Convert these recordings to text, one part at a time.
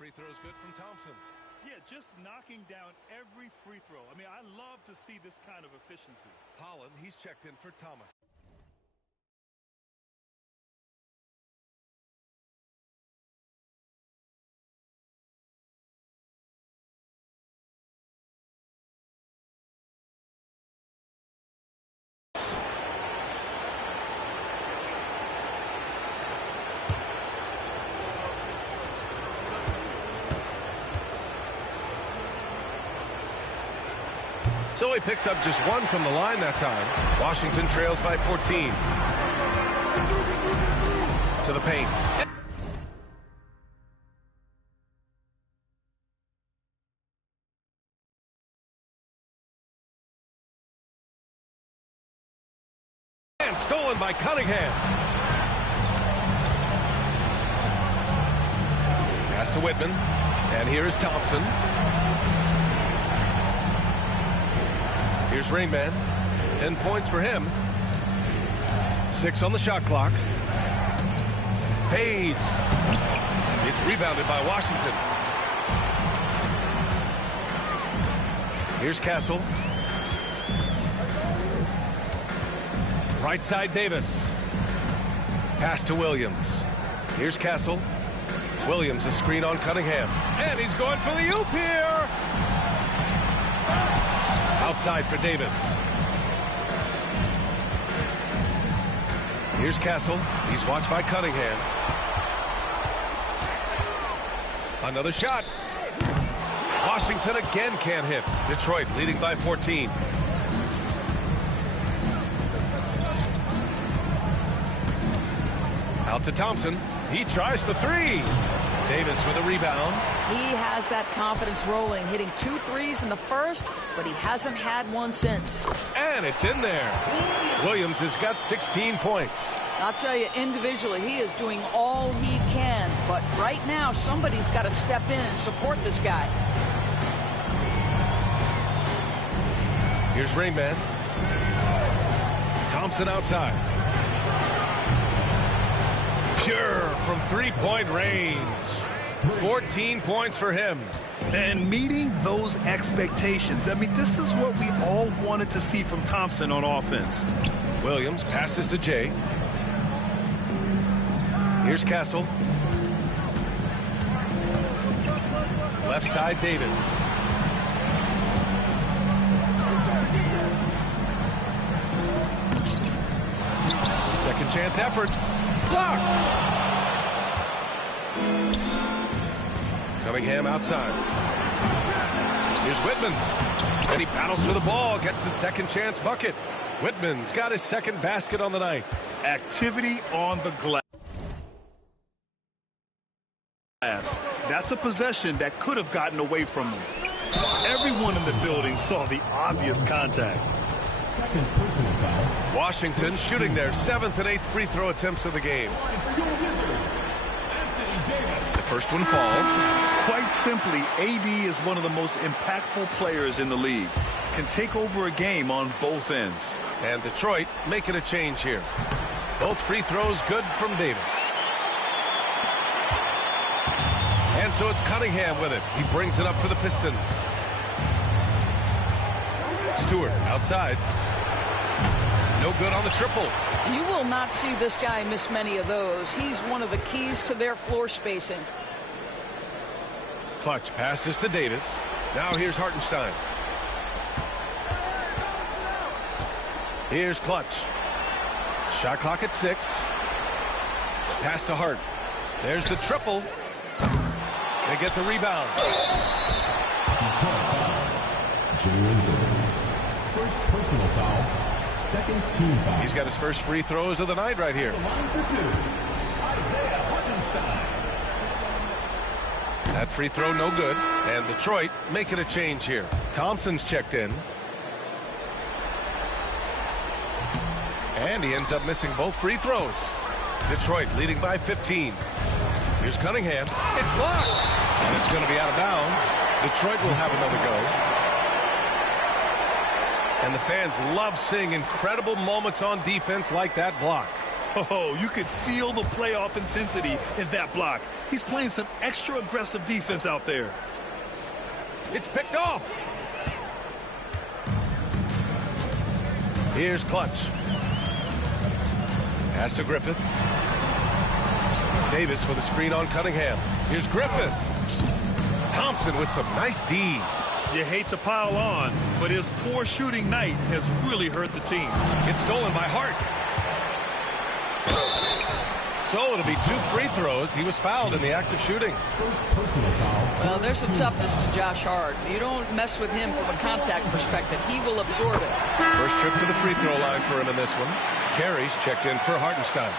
free throw is good from Thompson. Yeah, just knocking down every free throw. I mean, I love to see this kind of efficiency. Holland, he's checked in for Thomas. So he picks up just one from the line that time. Washington trails by 14. To the paint. And stolen by Cunningham. Pass to Whitman. And here is Thompson. Here's Rainman. 10 points for him. 6 on the shot clock. Fades. It's rebounded by Washington. Here's Castle. Right side Davis. Pass to Williams. Here's Castle. Williams a screen on Cunningham. And he's going for the oop here. Outside for Davis. Here's Castle. He's watched by Cunningham. Another shot. Washington again can't hit. Detroit leading by 14. Out to Thompson. He tries for three. Davis with a rebound. He has that confidence rolling, hitting 2 threes in the first, but he hasn't had one since. And it's in there. Williams has got 16 points. I'll tell you, individually, he is doing all he can, but right now, somebody's got to step in and support this guy. Here's Rainman. Thompson outside. Pure from three-point range. 14 points for him. And meeting those expectations. I mean, this is what we all wanted to see from Thompson on offense. Williams passes to Jay. Here's Castle. Left side Davis. Second chance effort. Blocked. Cunningham outside. Here's Whitman. And he battles for the ball. Gets the second chance bucket. Whitman's got his second basket on the night. Activity on the glass. That's a possession that could have gotten away from him. Everyone in the building saw the obvious contact. Second personal foul. Washington shooting their 7th and 8th free throw attempts of the game. The first one falls. Quite simply, AD is one of the most impactful players in the league. Can take over a game on both ends. And Detroit making a change here. Both free throws good from Davis. And so it's Cunningham with it. He brings it up for the Pistons. Stewart outside. No good on the triple. You will not see this guy miss many of those. He's one of the keys to their floor spacing. Clutch passes to Davis. Now here's Hartenstein. Here's Clutch. Shot clock at 6. Pass to Hart. There's the triple. They get the rebound. First personal foul. Second team foul. He's got his first free throws of the night right here. That free throw no good. And Detroit making a change here. Thompson's checked in. And he ends up missing both free throws. Detroit leading by 15. Here's Cunningham. It's blocked. And it's going to be out of bounds. Detroit will have another go. And the fans love seeing incredible moments on defense like that block. Oh, you could feel the playoff intensity in that block. He's playing some extra aggressive defense out there. It's picked off. Here's Clutch. Pass to Griffith. Davis with a screen on Cunningham. Here's Griffith. Thompson with some nice D. You hate to pile on, but his poor shooting night has really hurt the team. It's stolen by Hart. So it'll be 2 free throws. He was fouled in the act of shooting. First personal foul. Well, there's a toughness to Josh Hart. You don't mess with him from a contact perspective. He will absorb it. First trip to the free throw line for him in this one. Carey's checked in for Hartenstein.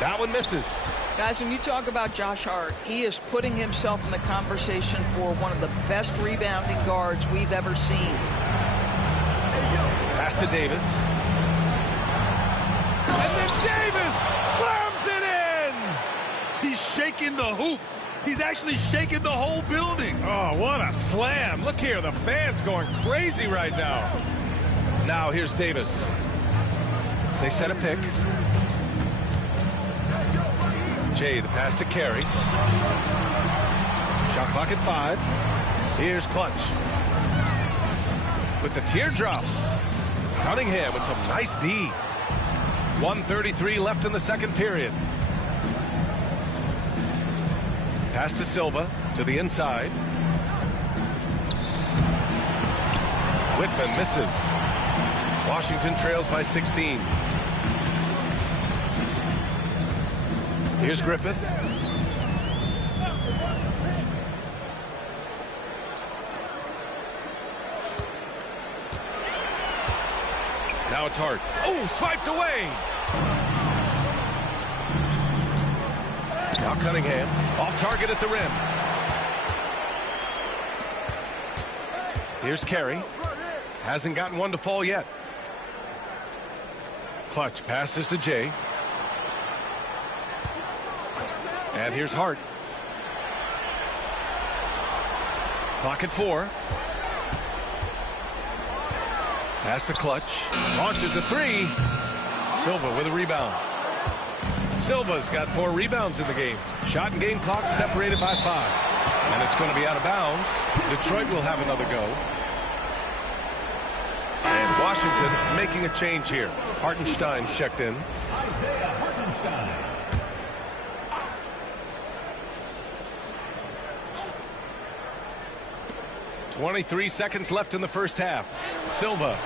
That one misses. Guys, when you talk about Josh Hart, he is putting himself in the conversation for one of the best rebounding guards we've ever seen. Pass to Davis. And then Davis slams it in! He's shaking the hoop. He's actually shaking the whole building. Oh, what a slam. Look here, the fans going crazy right now. Now here's Davis. They set a pick. Jay, the pass to Carey. Shot clock at 5. Here's Clutch. With the teardrop. Cunningham with some nice D. 1:33 left in the second period. Pass to Silva to the inside. Whitman misses. Washington trails by 16. Here's Griffith. Now it's Hart. Oh, swiped away. Now Cunningham off target at the rim. Here's Carey. Hasn't gotten one to fall yet. Clutch passes to Jay. And here's Hart. Clock at 4. Pass to Clutch. Launches a 3. Silva with a rebound. Silva's got 4 rebounds in the game. Shot and game clock separated by 5. And it's going to be out of bounds. Detroit will have another go. And Washington making a change here. Hartenstein's checked in. Isaiah Hartenstein. 23 seconds left in the first half. Silva,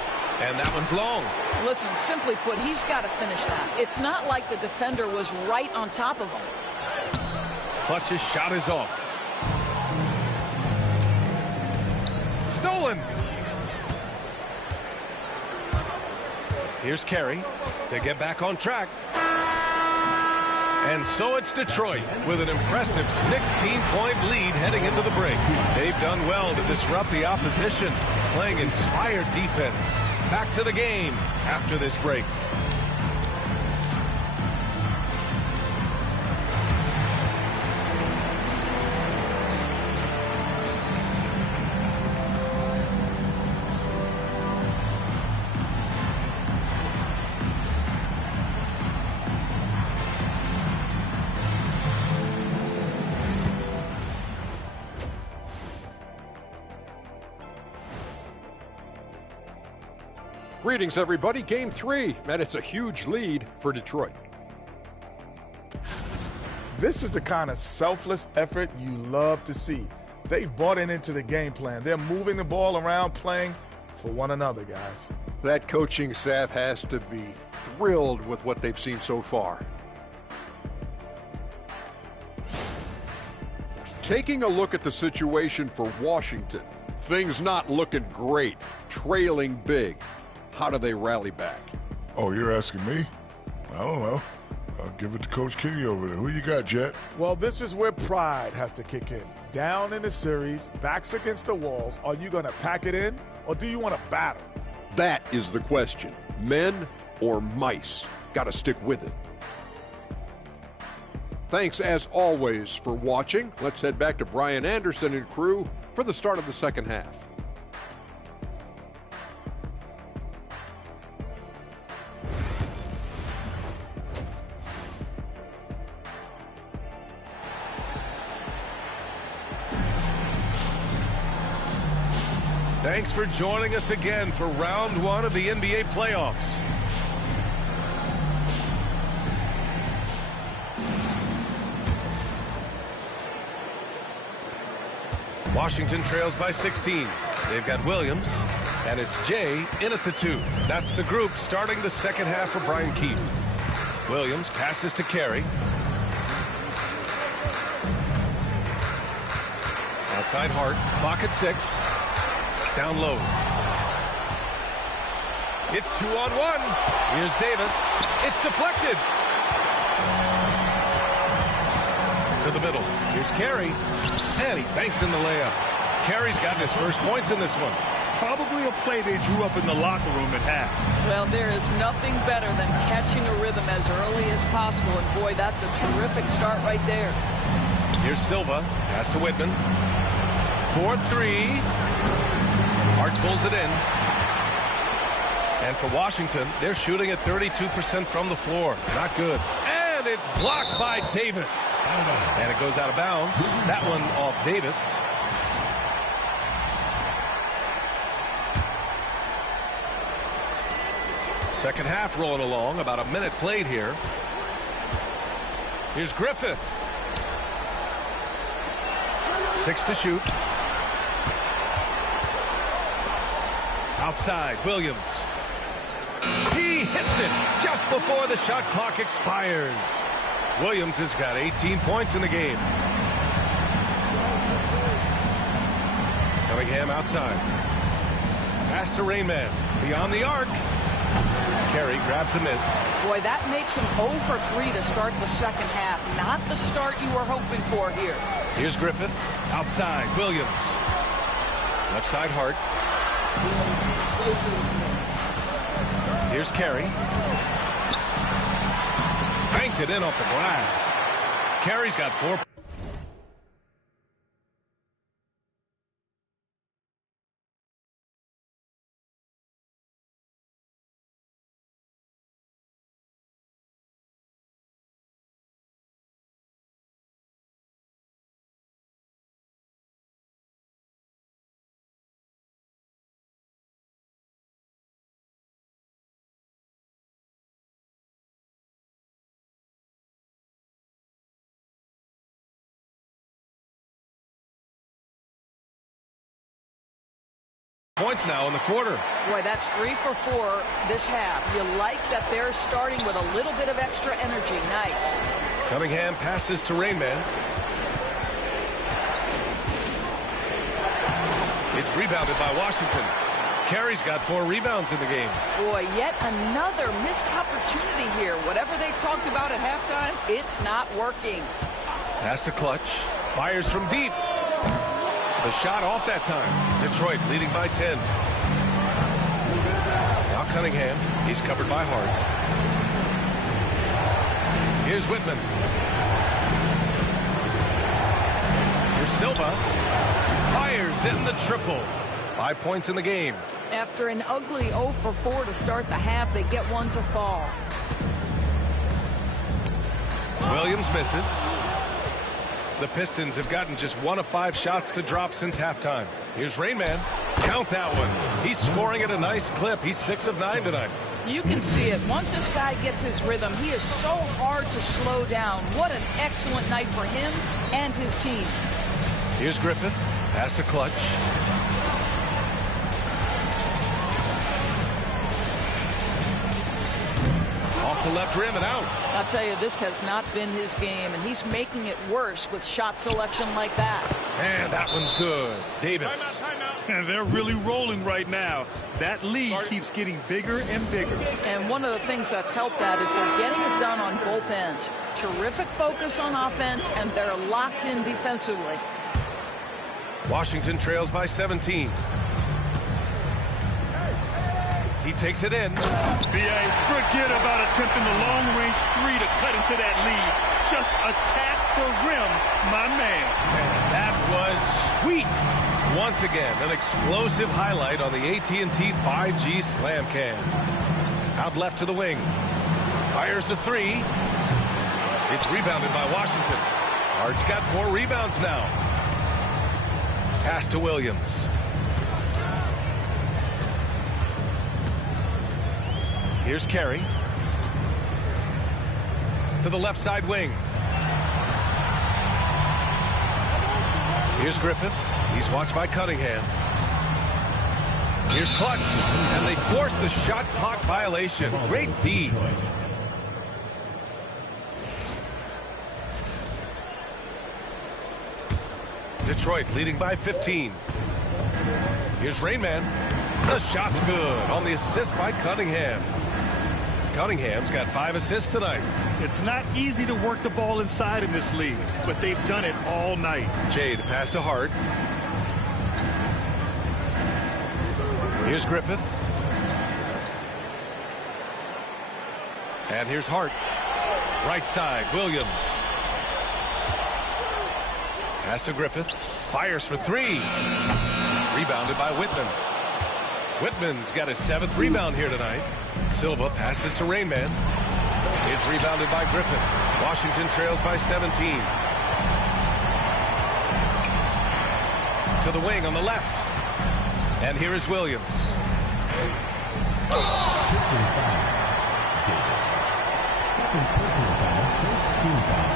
and that one's long. Listen, simply put, he's got to finish that. It's not like the defender was right on top of him. Clutch's shot is off. Stolen. Here's Carey to get back on track. And so it's Detroit with an impressive 16-point lead heading into the break. They've done well to disrupt the opposition, playing inspired defense. Back to the game after this break. Greetings, everybody. Game 3, and it's a huge lead for Detroit. This is the kind of selfless effort you love to see. They bought into the game plan. They're moving the ball around, playing for one another, guys. That coaching staff has to be thrilled with what they've seen so far. Taking a look at the situation for Washington, things not looking great, trailing big. How do they rally back? Oh, you're asking me? I don't know. I'll give it to Coach Kenny over there. Who you got, Jet? Well, this is where pride has to kick in. Down in the series, backs against the walls, are you going to pack it in or do you want to battle? That is the question. Men or mice? Got to stick with it. Thanks as always for watching. Let's head back to Brian Anderson and crew for the start of the second half. Thanks for joining us again for round one of the NBA playoffs. Washington trails by 16. They've got Williams, and it's Jay in at the 2. That's the group starting the second half for Brian Keefe. Williams passes to Carey. Outside Hart, clock at 6. Down low. It's 2-on-1. Here's Davis. It's deflected. To the middle. Here's Carey. And he banks in the layup. Carey's gotten his first points in this one. Probably a play they drew up in the locker room at half. Well, there is nothing better than catching a rhythm as early as possible. And boy, that's a terrific start right there. Here's Silva. Pass to Whitman. 4-3. Hart pulls it in. And for Washington, they're shooting at 32% from the floor. Not good. And it's blocked by Davis. And it goes out of bounds. That one off Davis. Second half rolling along. About a minute played here. Here's Griffith. 6 to shoot. Outside, Williams. He hits it just before the shot clock expires. Williams has got 18 points in the game. Cunningham outside. Pass to Rainman. Beyond the arc. Carey grabs a miss. Boy, that makes him 0 for 3 to start the second half. Not the start you were hoping for here. Here's Griffith. Outside, Williams. Left side, Hart. Here's Carey. Banked it in off the glass. Carey's got 4. Points now in the quarter. Boy, that's 3 for 4 this half. You like that they're starting with a little bit of extra energy. Nice. Cunningham passes to Rainman. It's rebounded by Washington. Carey's got 4 rebounds in the game. Boy, yet another missed opportunity here. Whatever they talked about at halftime, it's not working. Pass to Clutch. Fires from deep. The shot off that time. Detroit leading by 10. Now Cunningham. He's covered by Hart. Here's Whitman. Here's Silva. Fires in the triple. 5 points in the game. After an ugly 0 for 4 to start the half, they get one to fall. Williams misses. The Pistons have gotten just 1 of 5 shots to drop since halftime. Here's Rainman. Count that one. He's scoring at a nice clip. He's 6 of 9 tonight. You can see it. Once this guy gets his rhythm, he is so hard to slow down. What an excellent night for him and his team. Here's Griffith. Pass to Clutch. Off the left rim and out. I'll tell you, this has not been his game, and he's making it worse with shot selection like that. And that one's good. Davis. And they're really rolling right now. That lead keeps getting bigger and bigger. And one of the things that's helped that is they're getting it done on both ends. Terrific focus on offense, and they're locked in defensively. Washington trails by 17. He takes it in. B.A., forget about attempting the long-range 3 to cut into that lead. Just attack the rim, my man. Man, that was sweet. Once again, an explosive highlight on the AT&T 5G Slam Cam. Out left to the wing. Fires the three. It's rebounded by Washington. Hart's got 4 rebounds now. Pass to Williams. Here's Carey. To the left side wing. Here's Griffith. He's watched by Cunningham. Here's Clutch. And they force the shot clock violation. Great D. Detroit leading by 15. Here's Rain Man. The shot's good on the assist by Cunningham. Cunningham's got 5 assists tonight. It's not easy to work the ball inside in this league, but they've done it all night. Jay, the pass to Hart. Here's Griffith. And here's Hart. Right side, Williams. Pass to Griffith. Fires for 3. Rebounded by Whitman. Whitman's got his 7th rebound here tonight. Silva passes to Rain Man. It's rebounded by Griffith. Washington trails by 17. To the wing on the left. And here is Williams. Pistons foul. Davis. Second personal foul. First team foul.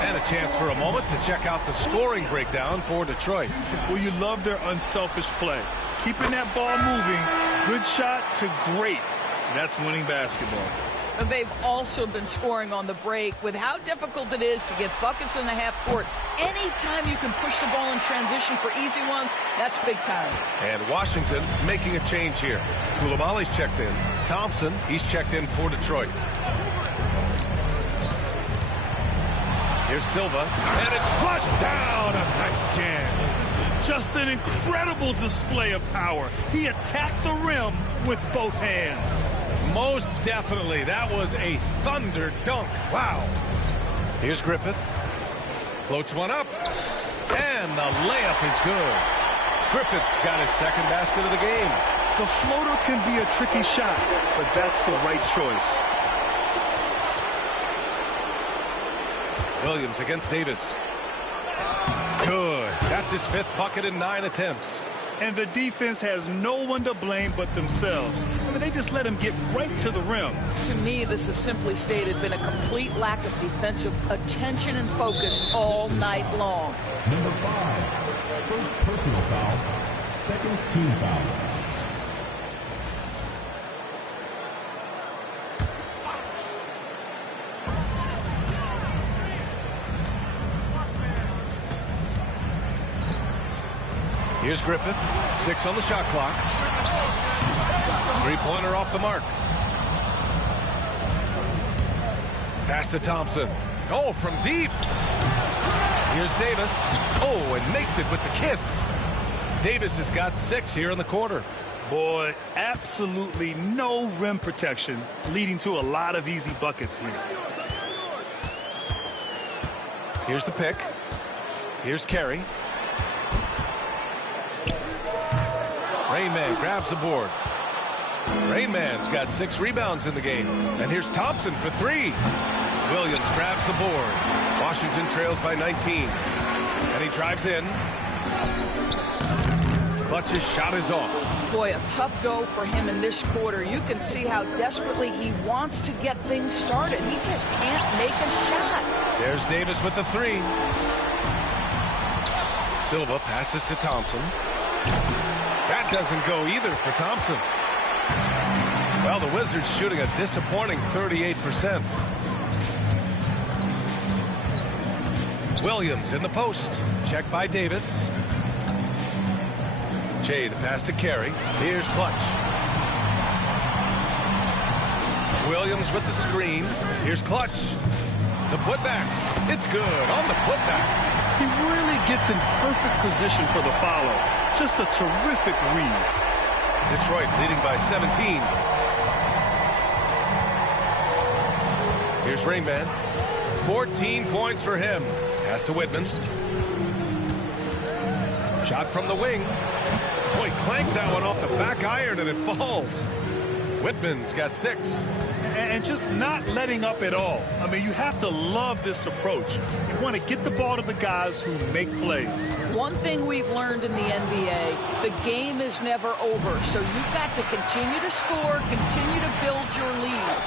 And a chance for a moment to check out the scoring breakdown for Detroit. Well, you love their unselfish play. Keeping that ball moving, good shot to great. That's winning basketball. They've also been scoring on the break. With how difficult it is to get buckets in the half court, anytime you can push the ball in transition for easy ones, that's big time. And Washington making a change here. Koulibaly's checked in. Thompson, he's checked in for Detroit. Here's Silva, and it's flushed down. A nice jam. Just an incredible display of power. He attacked the rim with both hands. Most definitely. That was a thunder dunk. Wow. Here's Griffith. Floats one up. And the layup is good. Griffith's got his 2nd basket of the game. The floater can be a tricky shot, but that's the right choice. Williams against Davis. Good. That's his 5th bucket in 9 attempts. And the defense has no one to blame but themselves. I mean, they just let him get right to the rim. To me, this has simply stated been a complete lack of defensive attention and focus all night long. Number 5. First personal foul. Second team foul. Here's Griffith. 6 on the shot clock. 3-pointer off the mark. Pass to Thompson. Oh, from deep. Here's Davis. Oh, and makes it with the kiss. Davis has got 6 here in the quarter. Boy, absolutely no rim protection, leading to a lot of easy buckets here. Here's the pick. Here's Carey. Rain Man grabs the board. Rain Man's got 6 rebounds in the game. And here's Thompson for 3. Williams grabs the board. Washington trails by 19. And he drives in. Clutch's shot is off. Boy, a tough go for him in this quarter. You can see how desperately he wants to get things started. He just can't make a shot. There's Davis with the 3. Silva passes to Thompson. That doesn't go either for Thompson. Well, the Wizards shooting a disappointing 38%. Williams in the post. Checked by Davis. Jay, the pass to Carey. Here's Clutch. Williams with the screen. Here's Clutch. The putback. It's good on the putback. He really gets in perfect position for the follow. Just a terrific read. Detroit leading by 17. Here's Rainman. 14 points for him. Pass to Whitman. Shot from the wing. Oh, he clanks that one off the back iron and it falls. Whitman's got 6. And just not letting up at all. I mean, you have to love this approach. You want to get the ball to the guys who make plays. One thing we've learned in the NBA, the game is never over. So you've got to continue to score, continue to build your lead.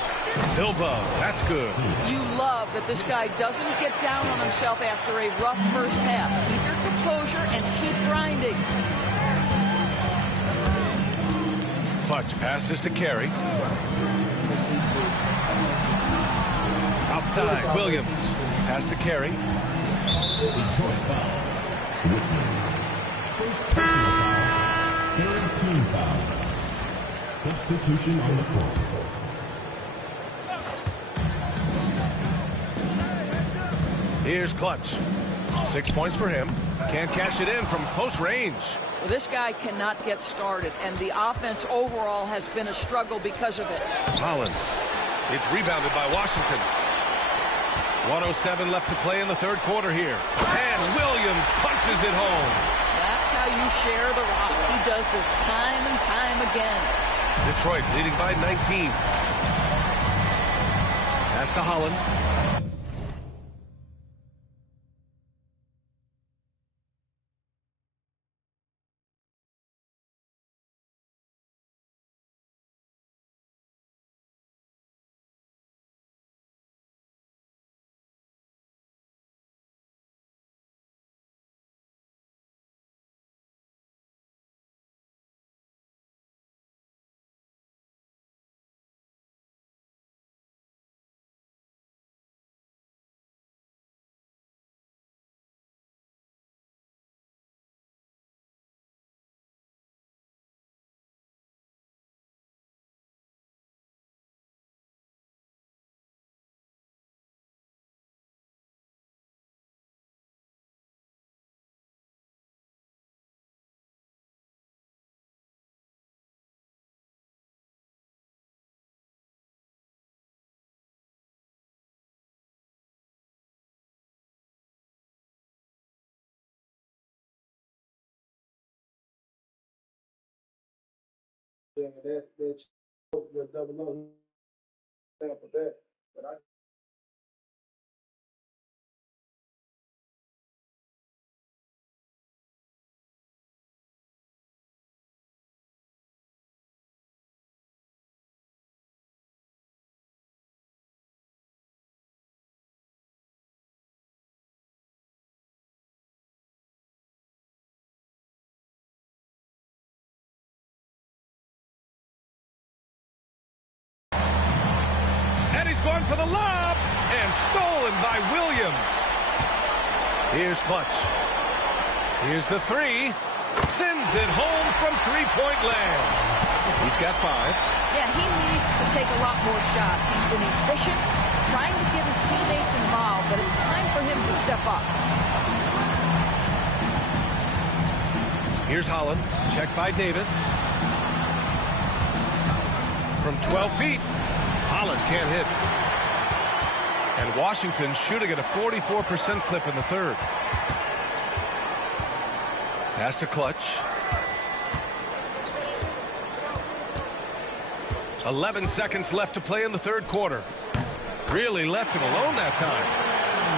Silva, that's good. You love that this guy doesn't get down on himself after a rough first half. Keep your composure and keep grinding. Clutch passes to Carey. Outside, Williams. Pass to Carey. Detroit foul. Whitman. First personal foul. Third team foul. Substitution on the court. Here's Clutch. 6 points for him. Can't cash it in from close range. Well, this guy cannot get started, and the offense overall has been a struggle because of it. Holland. It's rebounded by Washington. 1:07 left to play in the third quarter here. And Williams punches it home. That's how you share the rock. He does this time and time again. Detroit leading by 19. Pass to Holland. Yeah, that with double O sample that, but I. And he's going for the lob. And stolen by Williams. Here's Clutch. Here's the 3. Sends it home from three-point land. He's got 5. Yeah, he needs to take a lot more shots. He's been efficient, trying to get his teammates involved, but it's time for him to step up. Here's Holland. Checked by Davis. From 12 feet. Holland can't hit. And Washington shooting at a 44% clip in the third. Pass to Clutch. 11 seconds left to play in the third quarter. Really left him alone that time.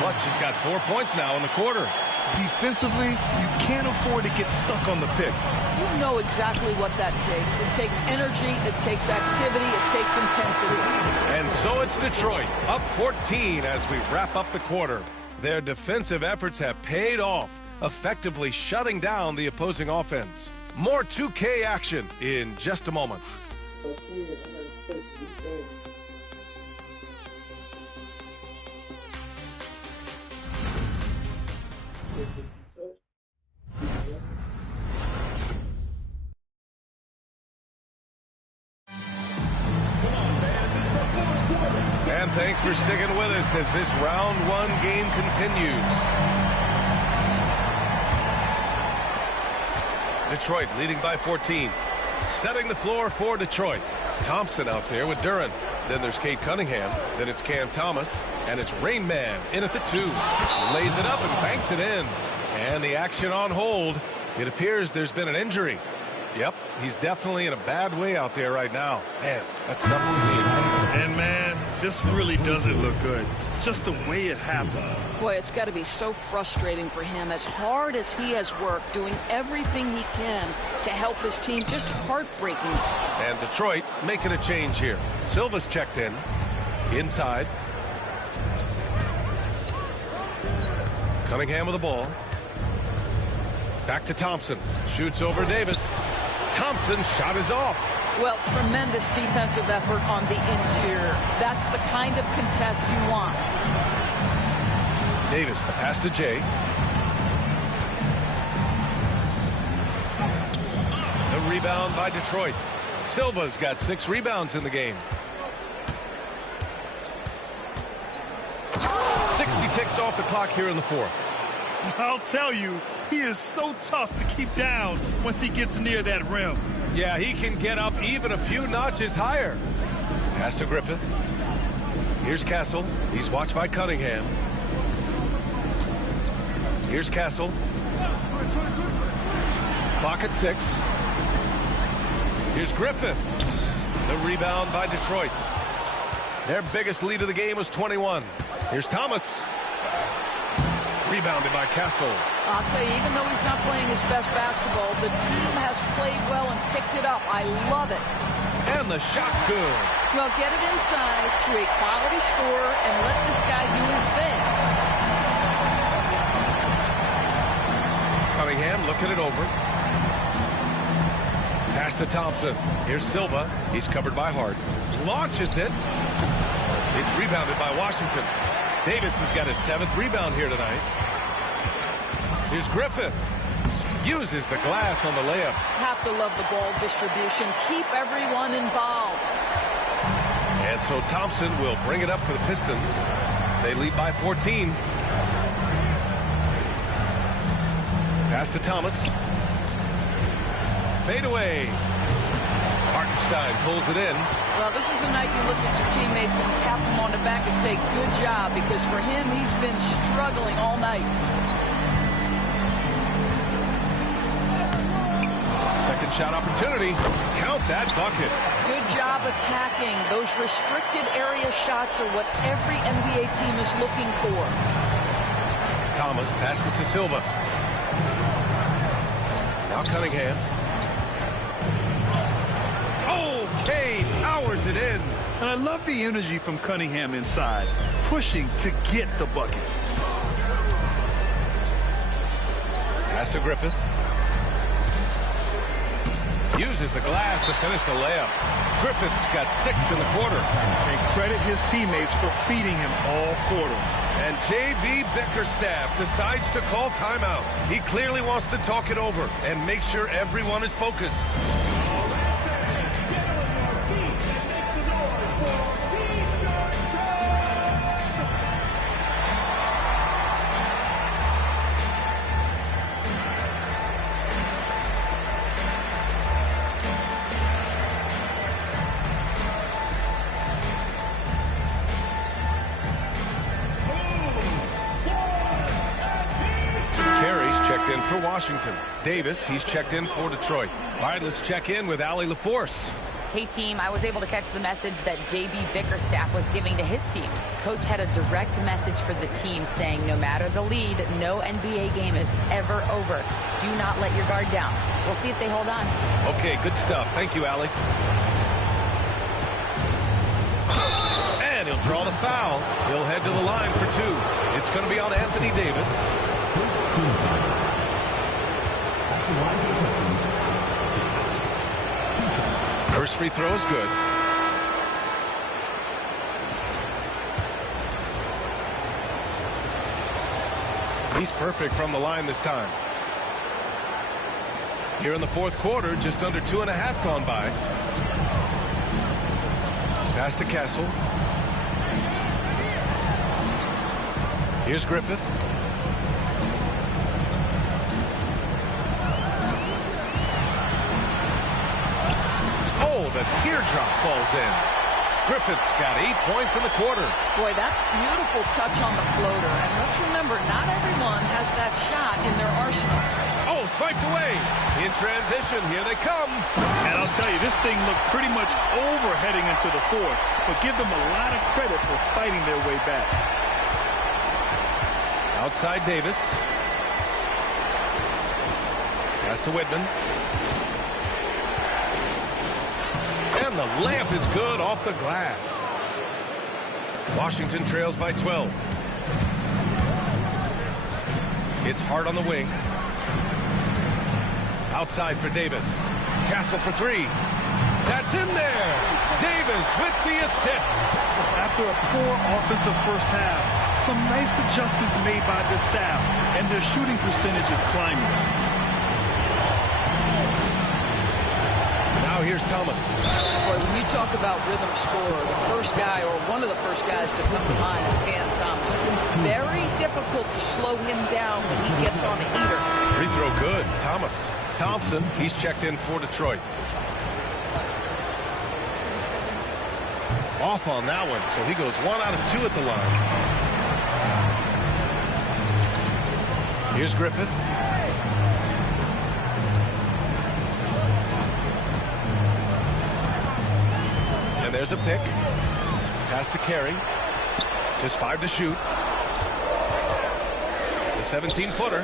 Clutch has got 4 points now in the quarter. Defensively, you can't afford to get stuck on the pick. You know exactly what that takes. It takes energy, it takes activity, it takes intensity. And so it's Detroit, up 14 as we wrap up the quarter. Their defensive efforts have paid off, effectively shutting down the opposing offense. More 2K action in just a moment. And thanks for sticking with us as this round 1 game continues. Detroit leading by 14. Setting the floor for Detroit. Thompson out there with Duran. Then there's Kate Cunningham. Then it's Cam Thomas. And it's Rain Man in at the 2. Lays it up and banks it in. And the action on hold. It appears there's been an injury. Yep, he's definitely in a bad way out there right now. Man, that's tough to see. And, man, this really doesn't look good. Just the way it happened. Boy, it's got to be so frustrating for him. As hard as he has worked, doing everything he can to help his team, just heartbreaking. And Detroit making a change here. Silva's checked in. Inside. Cunningham with the ball. Back to Thompson. Shoots over Davis. Thompson's shot is off. Well, tremendous defensive effort on the interior. That's the kind of contest you want. Davis, the pass to Jay. The rebound by Detroit. Silva's got 6 rebounds in the game. 60 ticks off the clock here in the 4th. I'll tell you, he is so tough to keep down once he gets near that rim. Yeah, he can get up even a few notches higher. Pass to Griffith. Here's Castle. He's watched by Cunningham. Here's Castle. Clock at 6. Here's Griffith. The rebound by Detroit. Their biggest lead of the game was 21. Here's Thomas. Rebounded by Castle. I'll tell you, even though he's not playing his best basketball, the team has played well and picked it up. I love it. And the shot's good. Well, get it inside to a quality scorer and let this guy do his thing. Cunningham looking it over. Pass to Thompson. Here's Silva. He's covered by Hart. Launches it. It's rebounded by Washington. Davis has got his 7th rebound here tonight. Here's Griffith. Uses the glass on the layup. Have to love the ball distribution. Keep everyone involved. And so Thompson will bring it up for the Pistons. They lead by 14. Pass to Thomas. Fade away. Hartenstein pulls it in. Well, this is a night you look at your teammates and tap them on the back and say, good job, because for him, he's been struggling all night. Second shot opportunity. Count that bucket. Good job attacking. Those restricted area shots are what every NBA team is looking for. Thomas passes to Silva. Now Cunningham. Kane powers it in. And I love the energy from Cunningham inside, pushing to get the bucket. Pass to Griffith. Uses the glass to finish the layup. Griffith's got 6 in the quarter. And credit his teammates for feeding him all quarter. And J.B. Bickerstaff decides to call timeout. He clearly wants to talk it over and make sure everyone is focused. In for Washington. Davis, he's checked in for Detroit. All right, let's check in with Allie LaForce. Hey, team, I was able to catch the message that J.B. Bickerstaff was giving to his team. Coach had a direct message for the team saying no matter the lead, no NBA game is ever over. Do not let your guard down. We'll see if they hold on. Okay, good stuff. Thank you, Allie. And he'll draw the foul. He'll head to the line for 2. It's going to be on Anthony Davis. First team. First free throw is good. He's perfect from the line this time. Here in the 4th quarter, just under 2.5 gone by. Pass to Castle. Here's Griffith. Oh, the teardrop falls in. Griffith's got 8 points in the quarter. Boy, that's beautiful touch on the floater. And let's remember, not everyone has that shot in their arsenal. Oh, swiped away. In transition, here they come. And I'll tell you, this thing looked pretty much over heading into the fourth, but give them a lot of credit for fighting their way back. Outside Davis. Pass to Whitman. And the layup is good off the glass. Washington trails by 12. It's Hart on the wing. Outside for Davis. Castle for 3. That's in there. Davis with the assist. After a poor offensive first half, some nice adjustments made by the staff, and their shooting percentage is climbing. Now here's Thomas. Boy, when you talk about rhythm scorer, the first guy or one of the first guys to come to mind is Cam Thomas. Very difficult to slow him down when he gets on a heater. Free throw good. Thomas. Thompson, he's checked in for Detroit. Off on that one, so he goes 1 out of 2 at the line. Here's Griffith. And there's a pick. Pass to Carey. Just 5 to shoot. The 17-footer.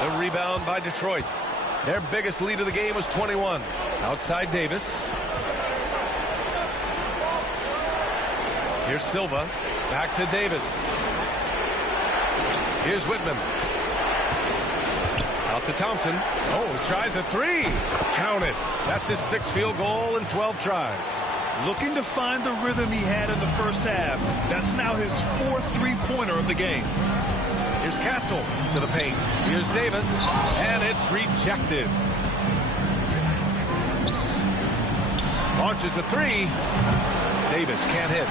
The rebound by Detroit. Their biggest lead of the game was 21. Outside Davis. Here's Silva. Back to Davis. Here's Whitman. Out to Thompson. Oh, tries a 3. Count it. That's his 6th field goal in 12 tries. Looking to find the rhythm he had in the first half. That's now his 4th three-pointer of the game. Here's Castle to the paint. Here's Davis, and it's rejected. Launches a 3. Davis can't hit.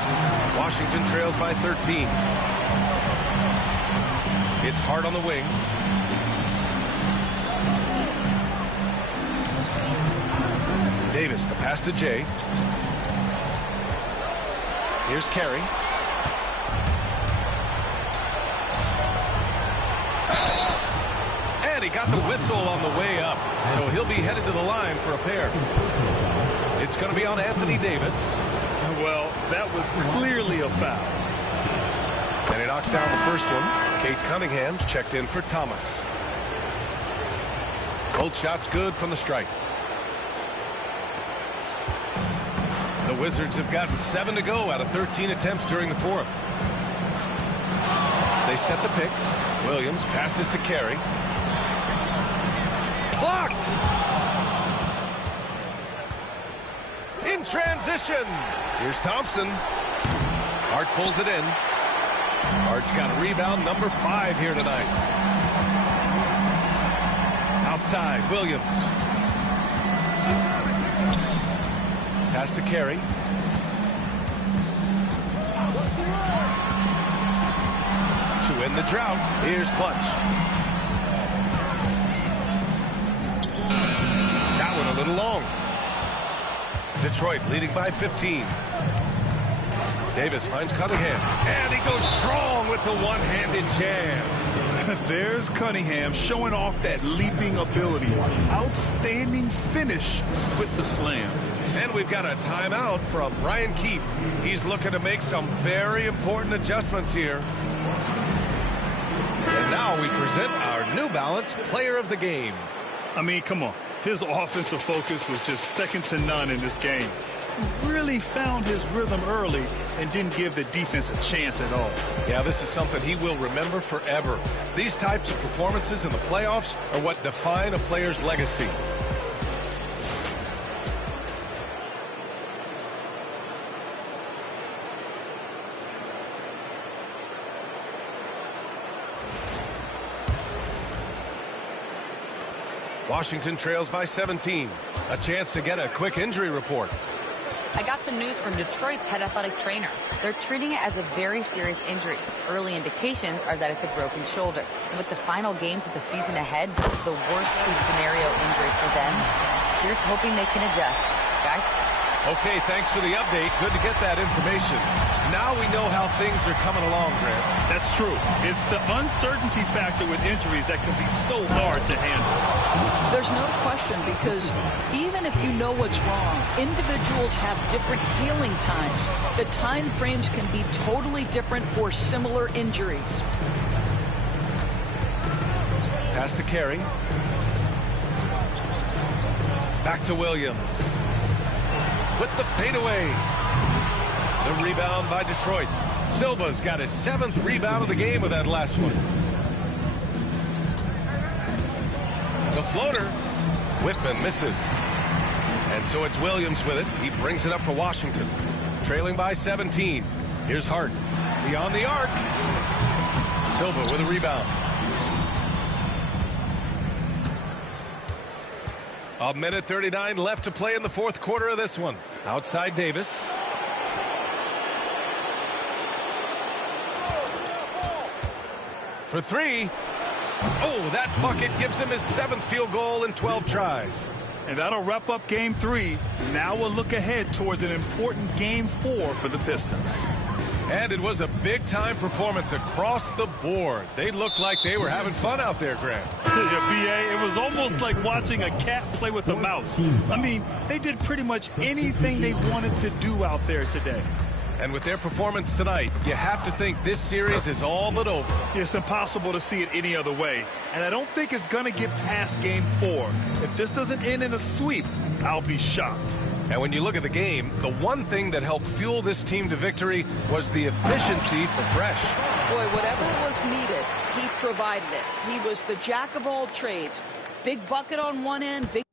Washington trails by 13. It's Hart on the wing. Davis, the pass to Jay. Here's Carey. And he got the whistle on the way up, so he'll be headed to the line for a pair. It's going to be on Anthony Davis. Well, that was clearly a foul. And he knocks down the first one. Kate Cunningham's checked in for Thomas. Both shots good from the strike. The Wizards have gotten 7 to go out of 13 attempts during the 4th. They set the pick. Williams passes to Carey. Blocked! In transition. Here's Thompson. Hart pulls it in. Hart's got a rebound, number 5 here tonight. Outside, Williams. Pass to Carey. To end the drought, here's Clutch. That one a little long. Detroit leading by 15. Davis finds Cunningham, and he goes strong with the one-handed jam. There's Cunningham showing off that leaping ability. Outstanding finish with the slam. And we've got a timeout from Ryan Keefe. He's looking to make some very important adjustments here. And now we present our New Balance Player of the Game. I mean, come on. His offensive focus was just second to none in this game. Really found his rhythm early and didn't give the defense a chance at all. Yeah, this is something he will remember forever. These types of performances in the playoffs are what define a player's legacy. Washington trails by 17. A chance to get a quick injury report. I got some news from Detroit's head athletic trainer. They're treating it as a very serious injury. Early indications are that it's a broken shoulder. And with the final games of the season ahead, this is the worst case scenario injury for them. Here's hoping they can adjust. Guys? Okay, thanks for the update. Good to get that information. Now we know how things are coming along, Grant. That's true. It's the uncertainty factor with injuries that can be so hard to handle. There's no question, because even if you know what's wrong, individuals have different healing times. The time frames can be totally different for similar injuries. Pass to Carey. Back to Williams. With the fadeaway. The rebound by Detroit. Silva's got his 7th rebound of the game with that last one. The floater. Whitman misses. And so it's Williams with it. He brings it up for Washington. Trailing by 17. Here's Hart. Beyond the arc. Silva with a rebound. A minute 39 left to play in the 4th quarter of this one. Outside Davis. For 3. Oh, that bucket gives him his 7th field goal in 12 tries. And that'll wrap up game 3. Now we'll look ahead towards an important game 4 for the Pistons. And it was a big-time performance across the board. They looked like they were having fun out there, Grant. Yeah, B.A., it was almost like watching a cat play with a mouse. I mean, they did pretty much anything they wanted to do out there today. And with their performance tonight, you have to think this series is all but over. It's impossible to see it any other way. And I don't think it's going to get past game 4. If this doesn't end in a sweep, I'll be shocked. And when you look at the game, the one thing that helped fuel this team to victory was the efficiency for Fresh. Boy, whatever was needed, he provided it. He was the jack of all trades. Big bucket on one end, big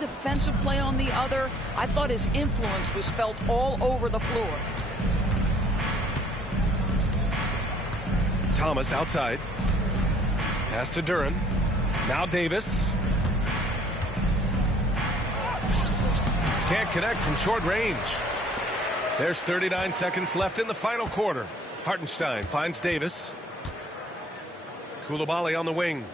defensive play on the other. I thought his influence was felt all over the floor. Thomas outside. Pass to Duran. Now Davis. Can't connect from short range. There's 39 seconds left in the final quarter. Hartenstein finds Davis. Coulibaly on the wing.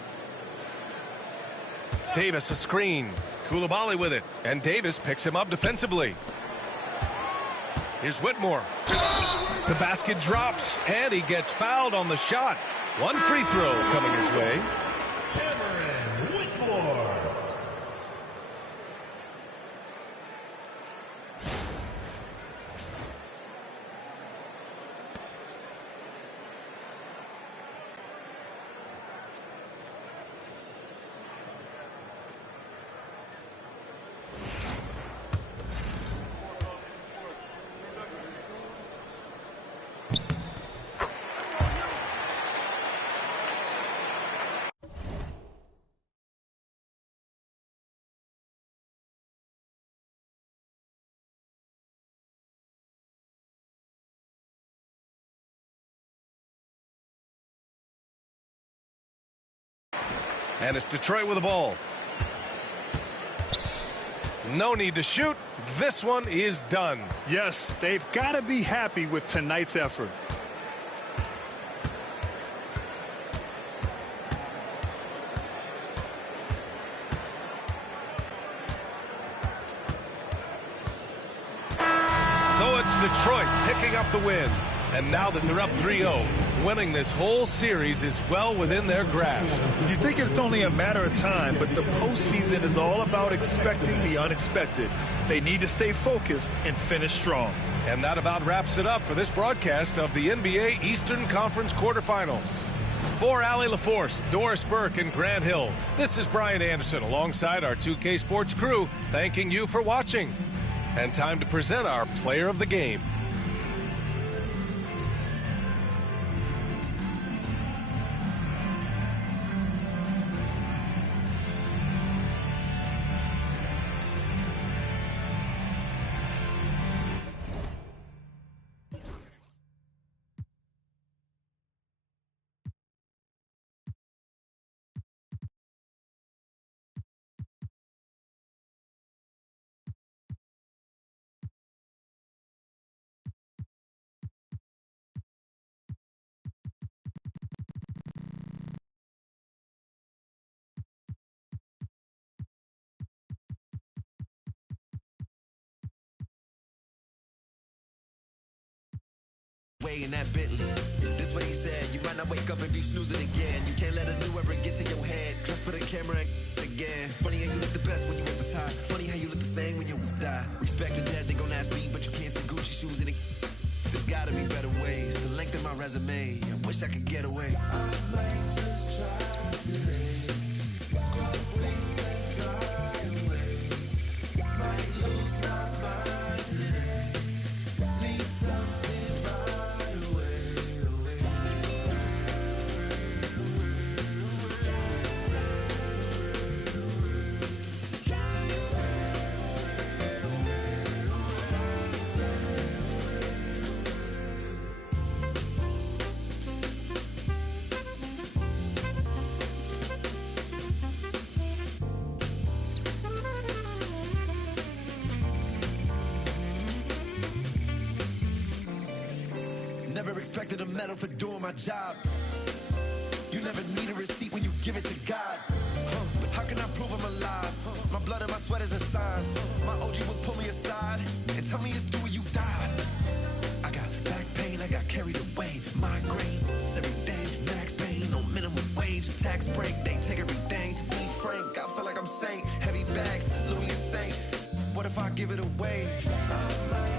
Davis a screen. Coulibaly with it, and Davis picks him up defensively. Here's Whitmore. The basket drops, and he gets fouled on the shot. One free throw coming his way. Whitmore. And it's Detroit with the ball. No need to shoot. This one is done. Yes, they've got to be happy with tonight's effort. So it's Detroit picking up the win. And now that they're up 3-0, winning this whole series is well within their grasp. You think it's only a matter of time, but the postseason is all about expecting the unexpected. They need to stay focused and finish strong. And that about wraps it up for this broadcast of the NBA Eastern Conference quarterfinals. For Allie LaForce, Doris Burke, and Grant Hill, this is Brian Anderson alongside our 2K Sports crew, thanking you for watching. And time to present our player of the game. Way in that Bentley. This what he said. You might not wake up and be snoozing again. You can't let a new era get to your head. Just for the camera again. Funny how you look the best when you at the top. Funny how you look the same when you die. Respect the dead, they gon' ask me, but you can't see Gucci shoes in it. There's gotta be better ways to lengthen my resume. I wish I could get away. I might just try today. Got wings and fly away. Might lose my mind today. Need something. Never expected a medal for doing my job. You never need a receipt when you give it to God. But how can I prove I'm alive? My blood and my sweat is a sign. My OG would pull me aside and tell me it's due when you die. I got back pain, I got carried away. Migraine, every day, max pain, no minimum wage. Tax break, they take everything. To be frank, I feel like I'm saint. Heavy bags, Louis and Saint. What if I give it away? I might